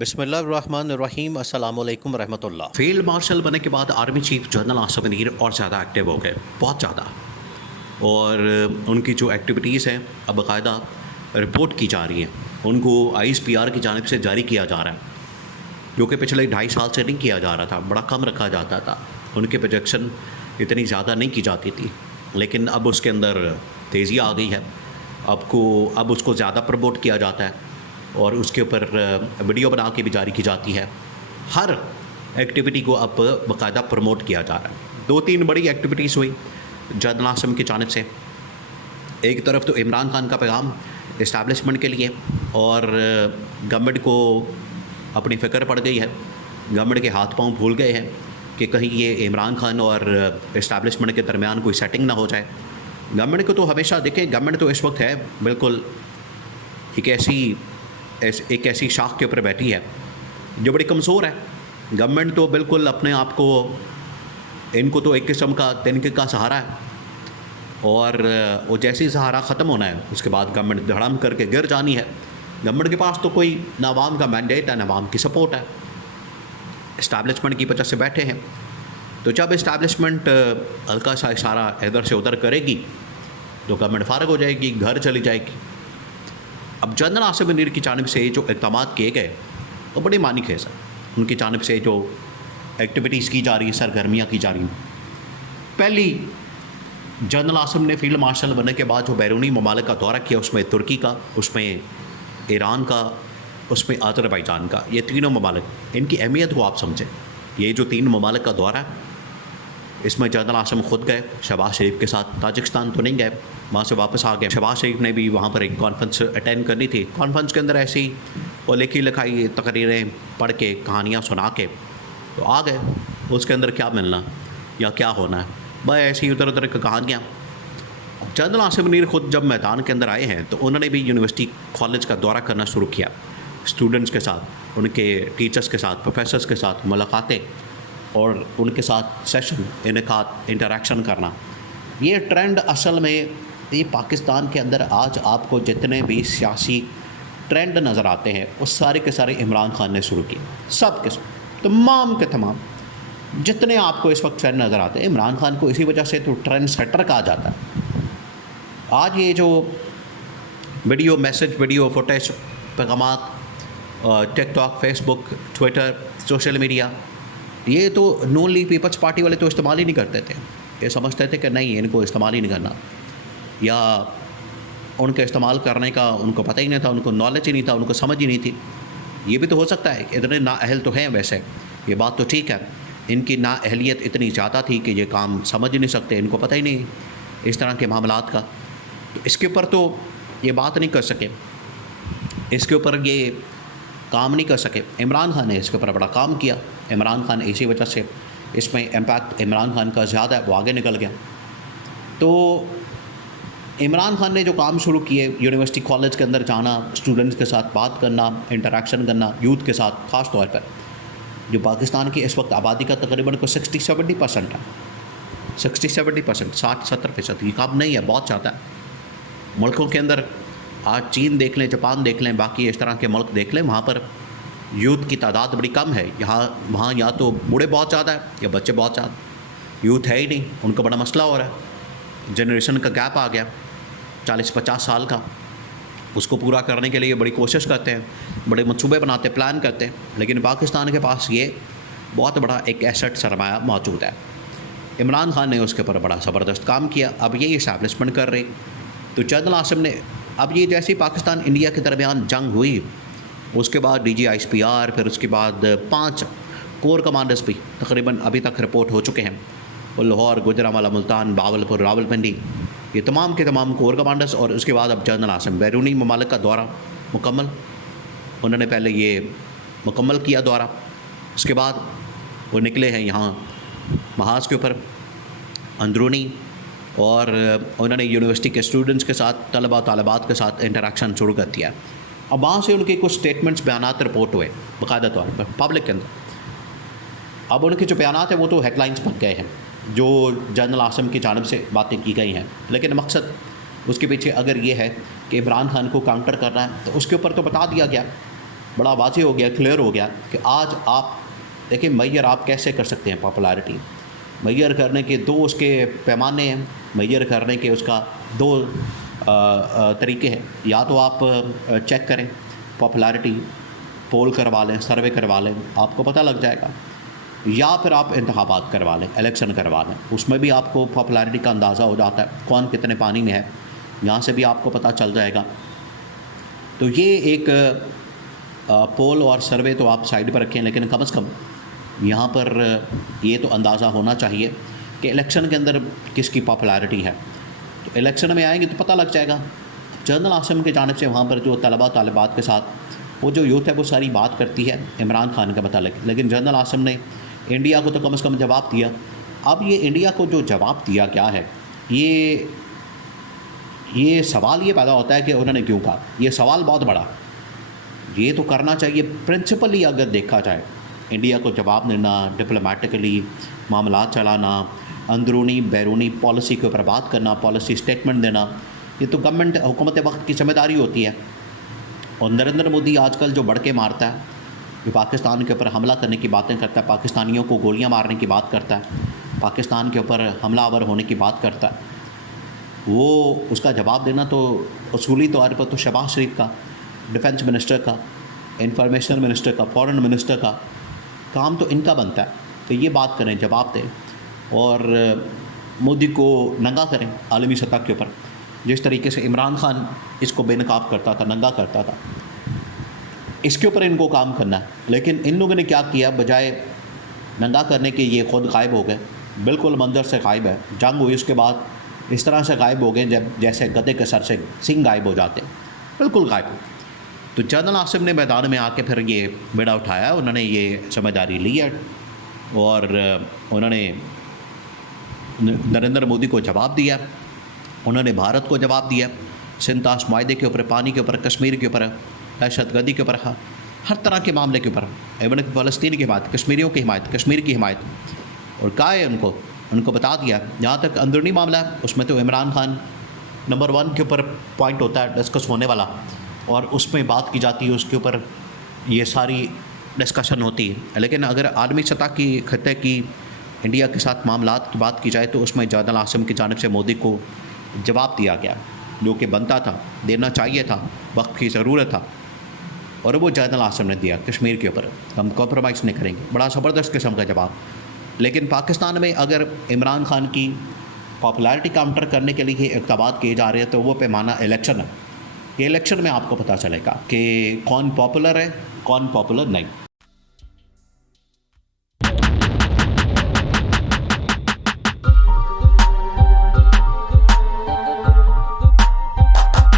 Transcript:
بسم اللہ الرحمن الرحیم، السلام علیکم ورحمۃ اللہ۔ فیلڈ مارشل بننے کے بعد army chief general Asif Munir اور زیادہ ایکٹیو ہو گئے، بہت زیادہ، اور ان کی جو ایکٹیویٹیز ہیں اب باقاعدہ رپورٹ کی جا رہی ہیں، ان کو ISPR کی جانب سے جاری کیا جا رہا ہے، جو کہ پچھلے 2.5 سال سے نہیں کیا جا رہا تھا، بڑا کم رکھا جاتا تھا، ان کے پروجیکشن اتنی زیادہ نہیں کی جاتی تھی، لیکن اب اس کے اندر تیزی آ گئی ہے، اب اس کو زیادہ پروموٹ کیا جاتا ہے اور اس کے اوپر ویڈیو بنا کے بھی جاری کی جاتی ہے، ہر ایکٹیویٹی کو اب باقاعدہ پروموٹ کیا جا رہا ہے۔ 2-3 بڑی ایکٹیویٹیز ہوئی جنرل آصف کی جانب سے، ایک طرف تو عمران خان کا پیغام اسٹیبلشمنٹ کے لیے، اور گورنمنٹ کو اپنی فکر پڑ گئی ہے، گورنمنٹ کے ہاتھ پاؤں پھول گئے ہیں کہ کہیں یہ عمران خان اور اسٹیبلشمنٹ کے درمیان کوئی سیٹنگ نہ ہو جائے۔ گورنمنٹ کو تو ہمیشہ دیکھیں، گورنمنٹ تو اس وقت ہے بالکل ایک ایسی شاخ کے اوپر بیٹھی ہے جو بڑی کمزور ہے۔ گورنمنٹ تو بالکل اپنے آپ کو، ان کو تو ایک قسم کا تنکے کا سہارا ہے، اور وہ جیسی سہارا ختم ہونا ہے اس کے بعد گورنمنٹ دھڑام کر کے گر جانی ہے۔ گورنمنٹ کے پاس تو کوئی نہ عوام کا مینڈیٹ ہے نہ عوام کی سپورٹ ہے، اسٹیبلشمنٹ کی وجہ سے بیٹھے ہیں۔ تو جب اسٹیبلشمنٹ ہلکا سا اشارہ ادھر سے ادھر کرے گی تو گورنمنٹ فارغ ہو جائے گی، گھر چلی جائے گی۔ اب جنرل آصف منیر کی جانب سے جو اقدامات کیے گئے وہ بڑی معنی خیز ہے، ان کی جانب سے جو ایکٹیویٹیز کی جا رہی ہیں، سرگرمیاں کی جا رہی ہیں۔ پہلی، جنرل آصف نے فیلڈ مارشل بننے کے بعد جو بیرونی ممالک کا دورہ کیا، اس میں ترکی کا، اس میں ایران کا، اس میں آذربائیجان کا، یہ تینوں ممالک، ان کی اہمیت کو آپ سمجھیں۔ یہ جو 3 ممالک کا دورہ ہے، اس میں جنرل آصف خود گئے، شہباز شریف کے ساتھ، تاجکستان تو نہیں گئے، وہاں سے واپس آ گئے۔ شہباز شریف نے بھی وہاں پر ایک کانفرنس اٹینڈ کرنی تھی، کانفرنس کے اندر ایسی وہ لکھی لکھائی تقریریں پڑھ کے، کہانیاں سنا کے تو آ گئے، اس کے اندر کیا ملنا یا کیا ہونا ہے، بس ایسی ادھر ادھر کی کہانیاں۔ جنرل آصف منیر خود جب میدان کے اندر آئے ہیں تو انہوں نے بھی یونیورسٹی کالج کا دورہ کرنا شروع کیا، اسٹوڈنٹس کے ساتھ، ان کے ٹیچرس کے ساتھ، پروفیسرس کے ساتھ ملاقاتیں اور ان کے ساتھ سیشن، انعقاد، انٹریکشن کرنا۔ یہ ٹرینڈ اصل میں یہ پاکستان کے اندر آج آپ کو جتنے بھی سیاسی ٹرینڈ نظر آتے ہیں وہ سارے کے سارے عمران خان نے شروع کیے، سب کے سب، تمام کے تمام جتنے آپ کو اس وقت ٹرینڈ نظر آتے ہیں، عمران خان کو اسی وجہ سے تو ٹرینڈ سیٹر کہا جاتا ہے۔ آج یہ جو ویڈیو میسج، ویڈیو فوٹیج، پیغامات، ٹک ٹاک، فیس بک، ٹویٹر، سوشل میڈیا، یہ تو نون لیگ پیپلز پارٹی والے تو استعمال ہی نہیں کرتے تھے، یہ سمجھتے تھے کہ نہیں، ان کو استعمال ہی نہیں کرنا، یا ان کے استعمال کرنے کا ان کو پتہ ہی نہیں تھا، ان کو نالج ہی نہیں تھا، ان کو سمجھ ہی نہیں تھی۔ یہ بھی تو ہو سکتا ہے، اتنے نااہل تو ہیں، ویسے یہ بات تو ٹھیک ہے، ان کی نااہلیت اتنی زیادہ تھی کہ یہ کام سمجھ ہی نہیں سکتے، ان کو پتہ ہی نہیں اس طرح کے معاملات کا، تو اس کے اوپر تو یہ بات نہیں کر سکے، اس کے اوپر یہ کام نہیں کر سکے۔ عمران خان نے اس کے اوپر بڑا کام کیا، عمران خان اسی وجہ سے اس میں امپیکٹ عمران خان کا زیادہ ہے، وہ آگے نکل گیا۔ تو عمران خان نے جو کام شروع کیے، یونیورسٹی کالج کے اندر جانا، اسٹوڈنٹس کے ساتھ بات کرنا، انٹریکشن کرنا، یوتھ کے ساتھ، خاص طور پر جو پاکستان کی اس وقت آبادی کا تقریباً 60-70% ہے، 60-70%، 60-70%، یہ کام نہیں ہے، بہت زیادہ ہے۔ ملکوں کے اندر آج چین دیکھ لیں، جاپان دیکھ لیں، باقی اس طرح کے ملک دیکھ لیں، وہاں پر یوتھ کی تعداد بڑی کم ہے، وہاں یا تو بوڑھے بہت زیادہ ہے یا بچے بہت زیادہ، یوتھ ہے ہی نہیں، ان کو بڑا مسئلہ ہو رہا ہے، جنریشن کا گیپ آ گیا 40-50 سال کا، اس کو پورا کرنے کے لیے بڑی کوشش کرتے ہیں، بڑے منصوبے بناتے ہیں، پلان کرتے ہیں، لیکن پاکستان کے پاس یہ بہت بڑا ایک ایسٹ سرمایہ موجود ہے۔ عمران خان نے اس کے اوپر بڑا زبردست کام کیا، اب یہ اسٹیبلشمنٹ کر رہی، تو جنرل آصف نے، اب یہ جیسی پاکستان انڈیا کے درمیان جنگ ہوئی، اس کے بعد DG/ISPR، پھر اس کے بعد 5 کور کمانڈرز بھی تقریباً ابھی تک رپورٹ ہو چکے ہیں، وہ لاہور، گوجرانوالہ، ملتان، باولپور، راولپنڈی، یہ تمام کے تمام کور کمانڈرز۔ اور اس کے بعد اب جنرل آصف بیرونی ممالک کا دورہ مکمل، انہوں نے پہلے یہ مکمل کیا دورہ، اس کے بعد وہ نکلے ہیں یہاں محاذ کے اوپر اندرونی، اور انہوں نے یونیورسٹی کے اسٹوڈنٹس کے ساتھ، طلباء طالبات کے ساتھ انٹریکشن شروع کر دیا۔ اب وہاں سے ان کے کچھ سٹیٹمنٹس، بیانات رپورٹ ہوئے باقاعدہ طور پر پبلک کے اندر۔ اب ان کے جو بیانات ہیں وہ تو ہیڈ لائنس بن گئے ہیں، جو جنرل آصف کی جانب سے باتیں کی گئی ہیں، لیکن مقصد اس کے پیچھے اگر یہ ہے کہ عمران خان کو کاؤنٹر کرنا ہے تو اس کے اوپر تو بتا دیا گیا، بڑا واضح ہو گیا, کلیئر ہو گیا کہ آج آپ دیکھیں میئر آپ کیسے کر سکتے ہیں. پاپولارٹی میئر کرنے کے دو اس کے پیمانے ہیں, میئر کرنے کے اس کا دو طریقے ہیں. یا تو آپ چیک کریں پاپولارٹی, پول کروا لیں, سروے کروا لیں, آپ کو پتہ لگ جائے گا. یا پھر آپ انتخابات کروا لیں, الیکشن کروا لیں, اس میں بھی آپ کو پاپولارٹی کا اندازہ ہو جاتا ہے کون کتنے پانی میں ہے, یہاں سے بھی آپ کو پتہ چل جائے گا. تو یہ ایک پول اور سروے تو آپ سائڈ پر رکھیں, لیکن کم از کم یہاں پر یہ تو اندازہ ہونا چاہیے کہ الیکشن کے اندر کس کی پاپولارٹی ہے. تو الیکشن میں آئیں گے تو پتہ لگ جائے گا. جنرل عاصم کی جانب سے وہاں پر جو طلباء طالبات کے ساتھ وہ جو یوتھ ہے وہ ساری بات کرتی ہے عمران خان کے متعلق, لیکن جنرل عاصم نے انڈیا کو تو کم از کم جواب دیا. اب یہ انڈیا کو جو جواب دیا کیا ہے, یہ سوال یہ پیدا ہوتا ہے کہ انہوں نے کیوں کہا. یہ سوال بہت بڑا, یہ تو کرنا چاہیے پرنسپلی. اگر دیکھا جائے انڈیا کو جواب دینا, ڈپلومیٹکلی معاملات چلانا, اندرونی بیرونی پالیسی کے اوپر بات کرنا, پالیسی اسٹیٹمنٹ دینا, یہ تو گورنمنٹ حکومت وقت کی ذمہ داری ہوتی ہے. اور نریندر مودی آج کل جو بڑھ کے مارتا ہے, جو پاکستان کے اوپر حملہ کرنے کی باتیں کرتا ہے, پاکستانیوں کو گولیاں مارنے کی بات کرتا ہے, پاکستان کے اوپر حملہ آور ہونے کی بات کرتا ہے, وہ اس کا جواب دینا تو اصولی طور پر تو شہباز شریف کا, ڈیفنس منسٹر کا, انفارمیشن منسٹر کا, فورن منسٹر کا کام تو ان کا بنتا ہے کہ یہ بات کریں, جواب دیں اور مودی کو ننگا کریں عالمی سطح کے اوپر. جس طریقے سے عمران خان اس کو بے نقاب کرتا تھا, ننگا کرتا تھا, اس کے اوپر ان کو کام کرنا ہے. لیکن ان لوگوں نے کیا کیا, بجائے ننگا کرنے کے یہ خود غائب ہو گئے, بالکل منظر سے غائب ہے. جنگ ہوئی اس کے بعد اس طرح سے غائب ہو گئے جب جیسے گدے کے سر سے سنگ غائب ہو جاتے ہیں, بالکل غائب. تو جنرل عاصم نے میدان میں آ کے پھر یہ بیڑا اٹھایا, انہوں نے یہ ذمہ داری لی ہے اور انہوں نے نریندر مودی کو جواب دیا, انہوں نے بھارت کو جواب دیا. سنتاس معاہدے کے اوپر, پانی کے اوپر, کشمیر کے اوپر, دہشت گردی کے اوپر, ہر طرح کے معاملے کے اوپر, ایون فلسطین کی حمایت, کشمیریوں کی حمایت, کشمیر کی حمایت, اور کہا ہے ان کو بتا دیا. جہاں تک اندرونی معاملہ ہے اس میں تو عمران خان نمبر 1 کے اوپر پوائنٹ ہوتا ہے ڈسکس ہونے والا, اور اس میں بات کی جاتی ہے, اس کے اوپر یہ ساری ڈسکشن ہوتی ہے. لیکن اگر عالمی سطح کی خطے کی انڈیا کے ساتھ معاملات کی بات کی جائے تو اس میں جنرل عاصم کی جانب سے مودی کو جواب دیا گیا, جو کہ بنتا تھا, دینا چاہیے تھا, وقت کی ضرورت تھا, اور وہ جنرل عاصم نے دیا. کشمیر کے اوپر ہم کمپرومائز نہیں کریں گے, بڑا زبردست قسم کا جواب. لیکن پاکستان میں اگر عمران خان کی پاپولارٹی کاؤنٹر کرنے کے لیے اقدامات کیے جا رہے ہیں تو وہ پیمانہ الیکشن ہے. یہ الیکشن میں آپ کو پتہ چلے گا کہ کون پاپولر ہے, کون پاپولر نہیں.